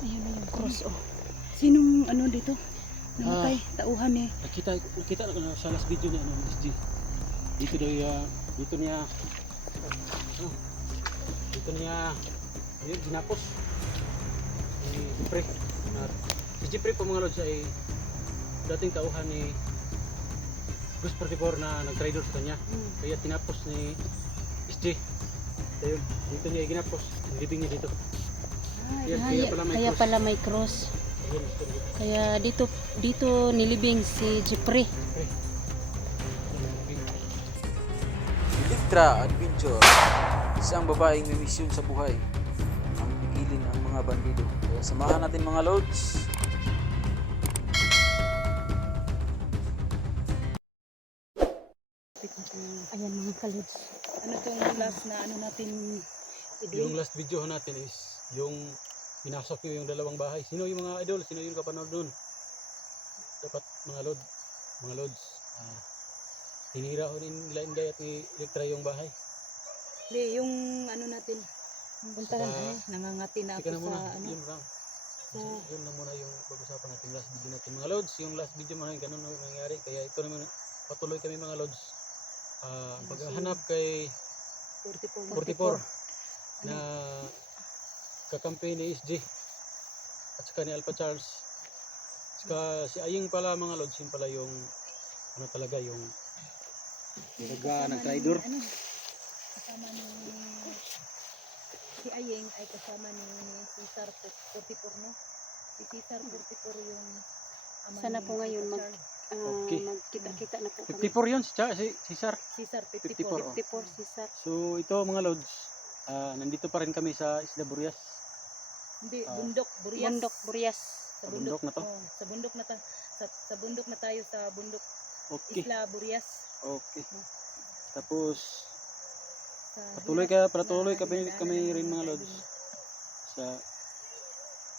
Ayun na yung cross, oh. Sinong ano dito? Namatay, tauhan eh. Nakita sa last video niya, SG. Dito daw dito niya, dito niya, ginapos. Si Jeffrey. Si Jeffrey po mga lods ay dating tauhan ni Gus 44 na nag-trader sa kanya. Kaya tinapos ni SG. Ayun, dito niya ginapos. Libing niya dito. Kaya pala may cross. Kaya dito nilibing si Jeffrey. Electra Adventure, isang babaeng may misyon sa buhay ang pigilin ang mga bandido. Kaya samahan natin mga lods. Ayan mga kalods. Ano tong last na ano natin idol? Yung last video natin is yung pinasok nyo yung dalawang bahay. Sino yung mga idol? Sino yung kapanood doon? Dapat mga lods, tinira ko rin nila Inday at ni Electra yung bahay. Hindi, yung ano natin, puntahan nangangati na ako na muna, sa ano. Yun lang muna yung pag-usapan natin last video natin mga lods. Yung last video mga ganun ang nangyari. Kaya ito naman, patuloy kami mga lods. Paghahanap kay 44 na kakampi ni SG at saka ni Alpha Charles. Saka si Aying pala mga lods, yun pala yung ano talaga yung nag-trader. Kasama ni si Aying ay kasama ni Cesar 44, no? Si Cesar 44 yung ama sana po ngayon magkita-kita na po kami. 54 yun si Cesar. Cesar 54 Cesar. So ito mga lods, nandito pa rin kami sa Isla Burias. Hindi, Bundok Burias. Sa bundok na to. Sa bundok na tayo sa bundok. Okay. Isla Burias. Okay. Tapos patuloy kami rin mga lods.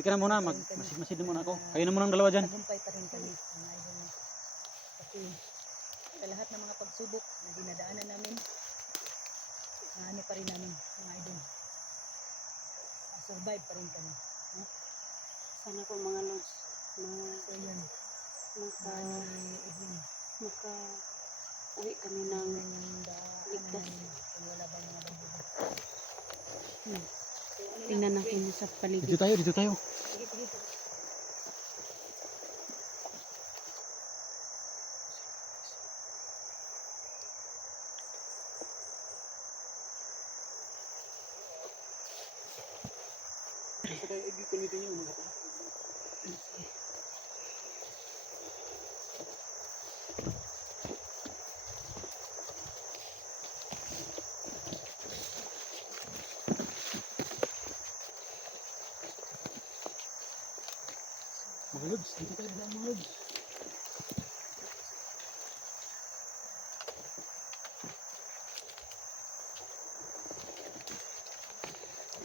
Tika na muna, masid muna ako. Kayo na muna ang dalawa dyan. Tagumpay pa rin kami mga idol. Kasi sa lahat ng mga pagsubok na dinadaanan namin, ano pa rin namin mga idol. Survive pa rin kami. Sana po mga lods maka-uwi kami ng ligtas. Tingnan natin sa paligid. Dito tayo. Sige. Mga lods, dito tayo mga lods.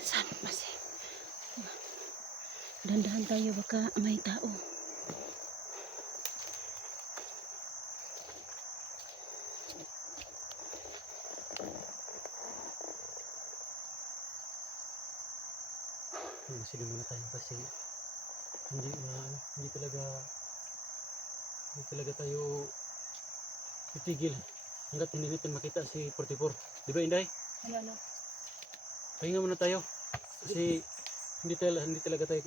Saan kasi? Dandahan tayo baka may tao. Masilin muna tayo kasi hindi talaga tayo titigil hanggat hindi natin makita si 44. Di ba Inday? Ano? Pahinga muna tayo kasi hindi talaga tayo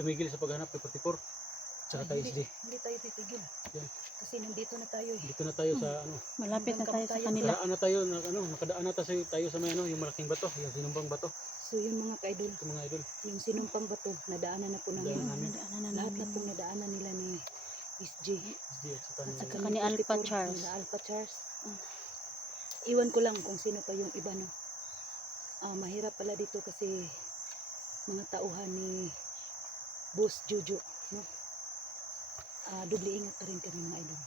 tumigil sa paghanap kay 44 at saka kay SD. Hindi tayo titigil. Yan. Kasi nandito na tayo. Dito na tayo sa Malapit na tayo sa kanila. Nakadaan na tayo sa may yung malaking bato, yung sinumpang bato. So yun mga ka-idol. Ito mga idol. Yung sinumpang bato, nadaanan na po namin. Lahat na po nadaanan nila ni SG. At saka ni Alpha Charles. Iwan ko lang kung sino pa yung iba, no. Mahirap pala dito kasi mga tauhan ni Boss Jojo, no. Doble ingat pa rin kami mga idol.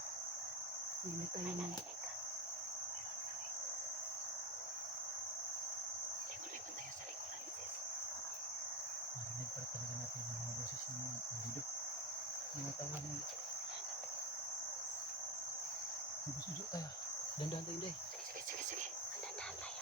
Hindi na tayo mga marinig para talaga natin yung mga boses ng mga bandido. Mga tawag ng suso tayo. Dandahan tayo, Inday. Sige. Dandahan tayo.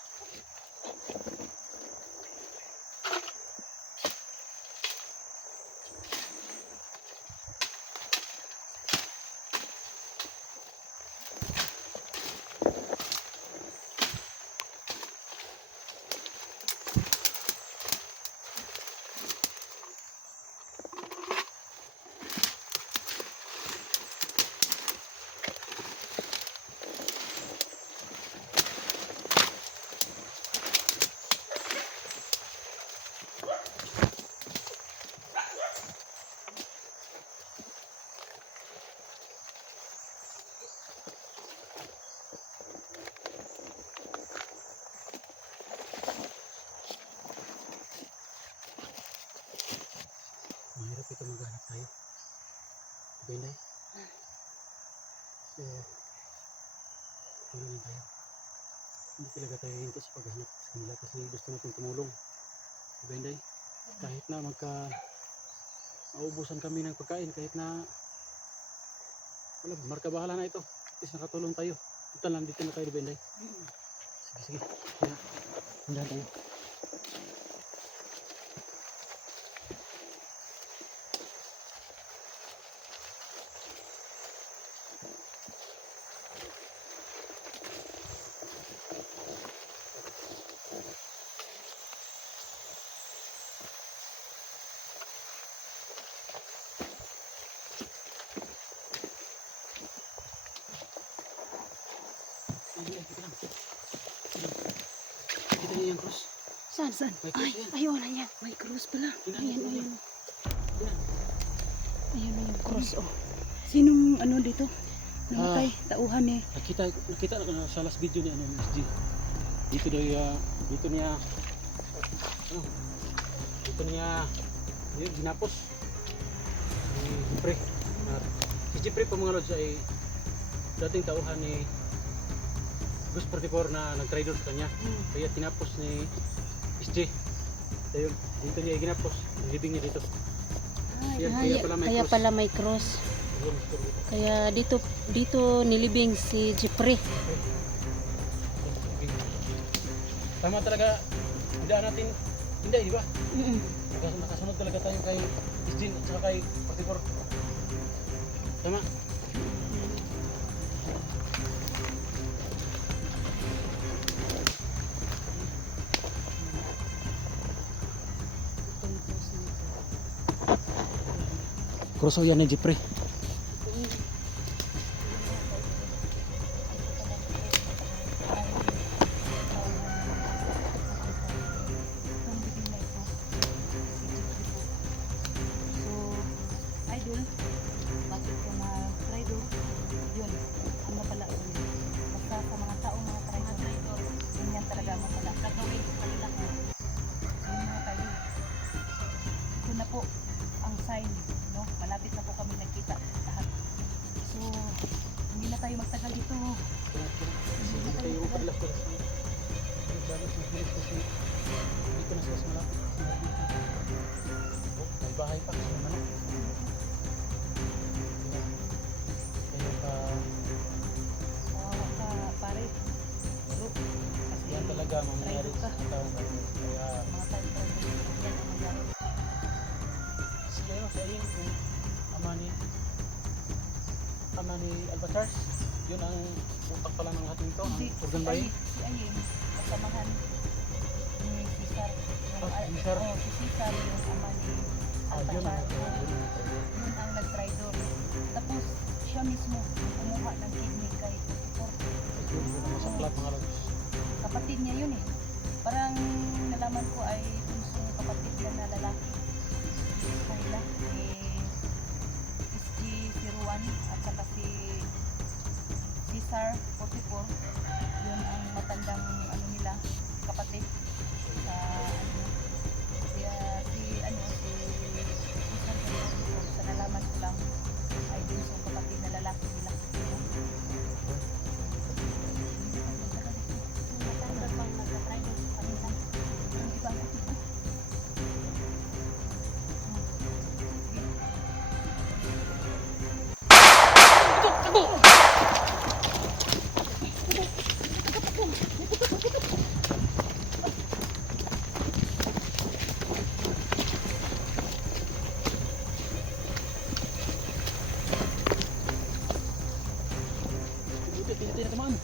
ito maghanap tayo. Benday. So, tulungan tayo. Hindi talaga tayo hinto sa paghanap sa kanila kasi gusto natin tumulong. Benday, kahit na maubusan kami ng pagkain, kahit na wala, marka bahala na ito. At least nakatulong tayo. Ito lang, dito na tayo, Benday. Sige, sige. Kaya, hundahan tayo. Kita niyo yung cross. Saan? May cross yan. Ayun, ayan. May cross pala. Ayan. Ayun na yung cross, oh. Sinong ano dito? Namatay, tauhan eh. Nakita na sa last video ni Miss G. Dito niya yun, ginapos si Jeffrey. Si Jeffrey po mga lods ay dating tauhan ni Gus 44 na nag-trader sa kanya. Kaya tinapos ni Miss G. Ayun, dito niya ginapos. Ang libing niya dito. Yan, kaya pala may cross. Yun, Kaya dito nilibing si Jeffrey. tama talaga, hindi natin, hindi, di ba? Nakasunod talaga tayo kay Isjin at saka kay 44. Tama? Kroso yan ni Jeffrey. Idol, bakit ka na-traitor? Yun, ang mapala yun. Basta sa mga tao, mga traitor, ganyan talaga ang mapala. Gagawin ko kanila ko. Yun mga tayo. Ito na po ang sign, no? Malapit na po kami nakita lahat. So, hindi na tayo magtagal dito. Hindi na tayo magpalas ko. Dito na sila sa malapit. May bahay pa kasi naman. Pare, bro, kasi Yan talaga mangyayari sa mga tao. Kaya mga tayo traitor, yan ang mangyari. si Ayin, yung ama ni Albatars, yun ang utak pala ng lahat nito, ang organ bayi. Si Ayin, kasamahan ni Cesar. Si Cesar. Si Cesar yung ama ni Yun ang Alpachar. Yun ang nag-traitor. Tapos siya mismo kumuha ng kidney kay Tutor. yun ang masaklat mga lods. Kapatid niya yun eh. Parang nalaman ko ay yung kapatid niya na lalaki. Kanila, SG si Ruan at saka si Cesar 44. Yun ang matandang ano nila, kapatid. Sa ano, kaya si Cesar 44, sa nalaman ko lang ay yun yung kapatid na lalaki nila. Hindi na tamaan.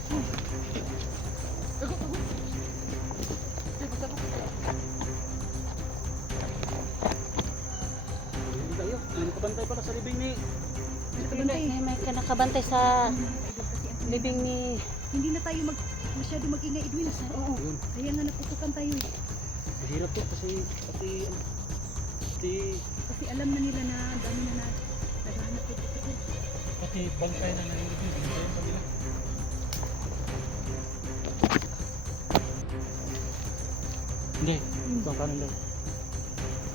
Hindi tayo. May nakabantay pala sa libing ni May nakabantay sa libing ni Hindi na tayo masyado mag-ingay, Edwin. Oo. Yun. Kaya nga naputukan tayo eh. Mahirap to kasi Kasi alam na nila na dami na naghahanap ko dito. pati bangkay na narinig yun. Hindi tayo sa nila. Hindi. Ito ang kanan daw.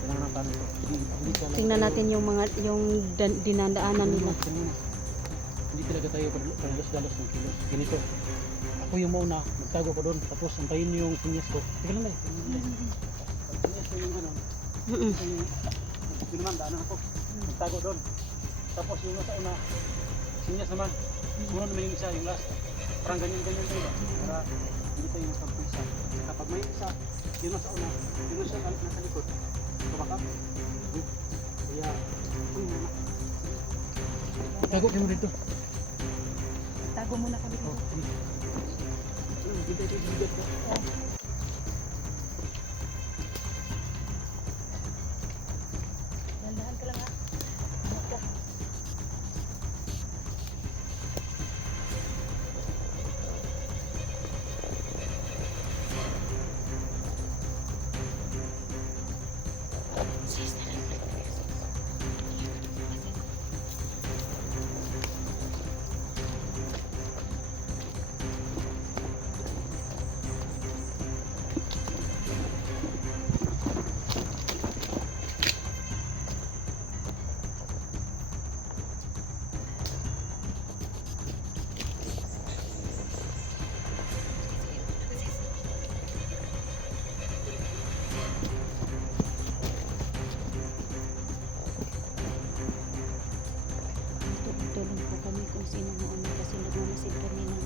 kailangan ng plano ito. Hindi talaga Tingnan tayo- natin yung mga dinadaanan nila. Hindi talaga tayo padalos-dalos ng kilos. Ganito. Ako yung mauna, magtago ko doon. Tapos antayin niyo yung sinyas ko. Teka lang dahil. Pag sinyas ko yung ano, Mm-mm. yung naman, daanan ako. Magtago doon. Tapos yung nasa una, sinyas naman. Sumunod naman yung isa, yung last. Parang ganyan-ganyan tayo ba? Para hindi tayo magpagpisa. Kapag may isa, yun nasa una, yun nasa nasa likod. Kabakap. Kaya, tago kayo dito. Tago muna kami dito. Bigat ko. Dahan-dahan ka lang ha. Tulong po kami kung sino mo ano kasi nagmamasid kami ng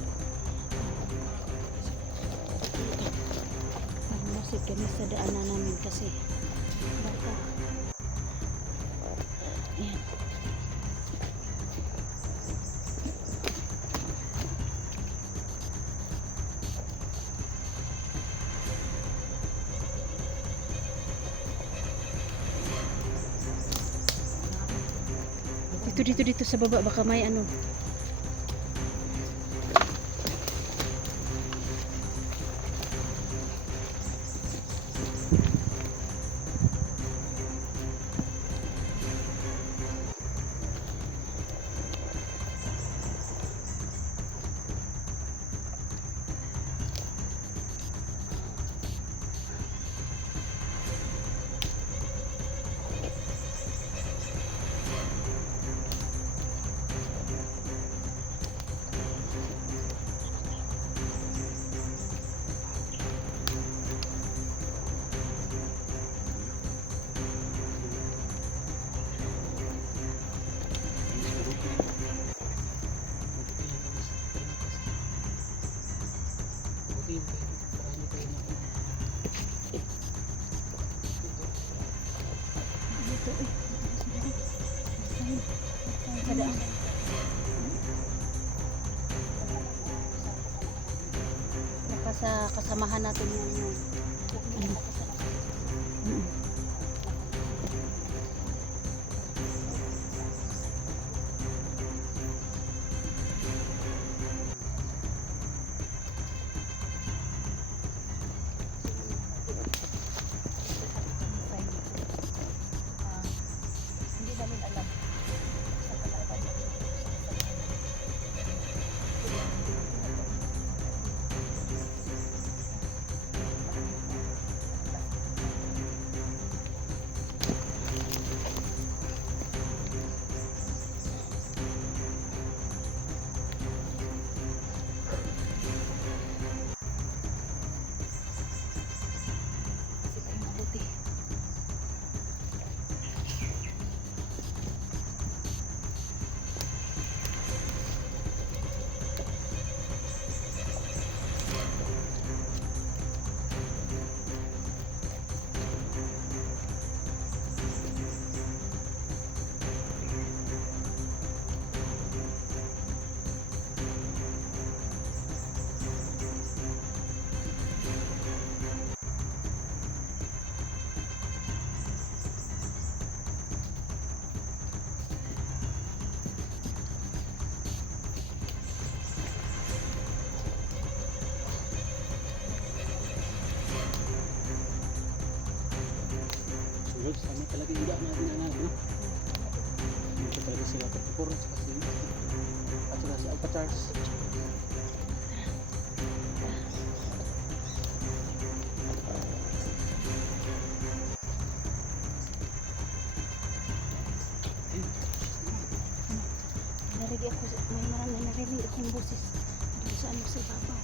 nagmamasid kami sa daanan namin kasi baka yan. Dito sa baba baka may ano. Baka sa kasamahan natin yung ano. Mm. Hindi namin alam. Sa kalaban. Kasi tayo mabuti. Sunod, sama talaga yung daan natin na no? Dito talaga sila pagpupuros kasi at saka si Alpha Charles. nakarinig akong boses doon sa ano sa babaw.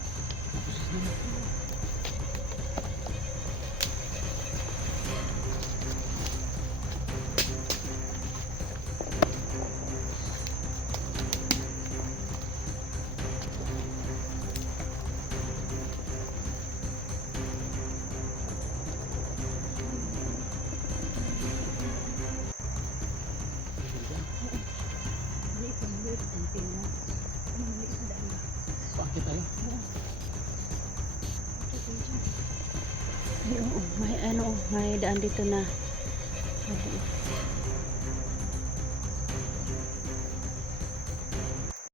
Maliit ang pino. Ano maliit na daan ba? Paakit tayo. Ay, oo, may ano, may daan dito na. Maliit.